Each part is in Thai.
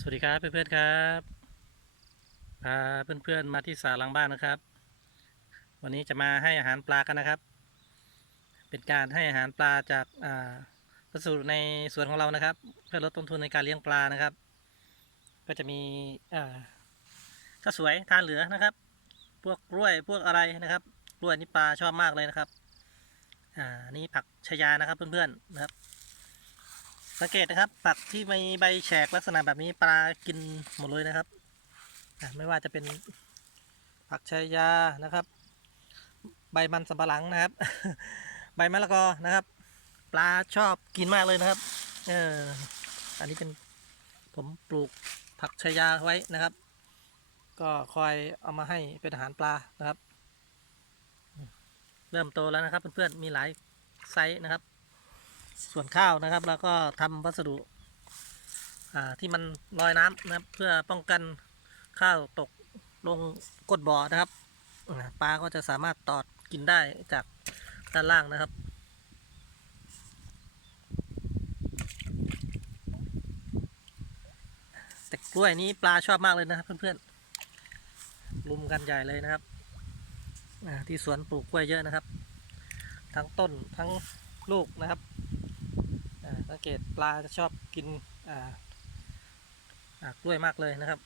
สวัสดีครับเพื่อนๆครับพาเพื่อนๆมาที่สาหลังบ้านนะครับ วันนี้จะมาให้อาหารปลากันนะครับ เป็นการให้อาหารปลาจากอ่าวัสดุในสวนของเรานะครับ เพื่อลดต้นทุนในการเลี้ยงปลานะครับ ก็จะมีอ่าข้าวสวยทานเหลือนะครับ พวกกล้วยพวกอะไรนะครับกล้วยนี่ปลาชอบมากเลยนะครับอ่านนี่ผักชายานะครับเพื่อนๆนะครับ สังเกตนะครับผักที่มีใบแฉกลักษณะแบบนี้ปลากินหมดเลยนะครับไม่ว่าจะเป็นผักชายานะครับ ใบมันสำปะหลังนะครับ ใบมะละกอนะครับ ปลาชอบกินมากเลยนะครับเอออันนี้เป็นผมปลูกผักชายาไว้นะครับ ก็คอยเอามาให้เป็นอาหารปลานะครับ เริ่มโตแล้วนะครับเพื่อนๆมีหลายไซส์นะครับ ส่วนข้าวนะครับ แล้วก็ทำวัสดุที่มันลอยน้ำนะครับ เพื่อป้องกันข้าวตกลงก้นบ่อนะครับปลาก็จะสามารถตอดกินได้จากด้านล่างนะครับแต่กล้วยนี้ปลาชอบมากเลยนะครับเพื่อนๆลุมกันใหญ่เลยนะครับที่สวนปลูกกล้วยเยอะนะครับ ทั้งต้นทั้งลูกนะครับ สังเกตปลาจะชอบกินกล้วยมากเลยนะครับ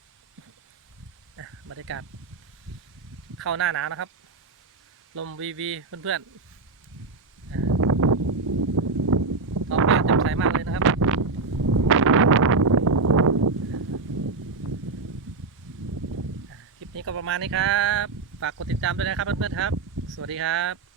บรรยากาศเข้าหน้าหนาวนะครับ ลมวีวีเพื่อนๆท้องฟ้าแจ่มใสมากเลยนะครับคลิปนี้ก็ประมาณนี้ครับ ฝากกดติดตามด้วยนะครับเพื่อนๆครับ สวัสดีครับ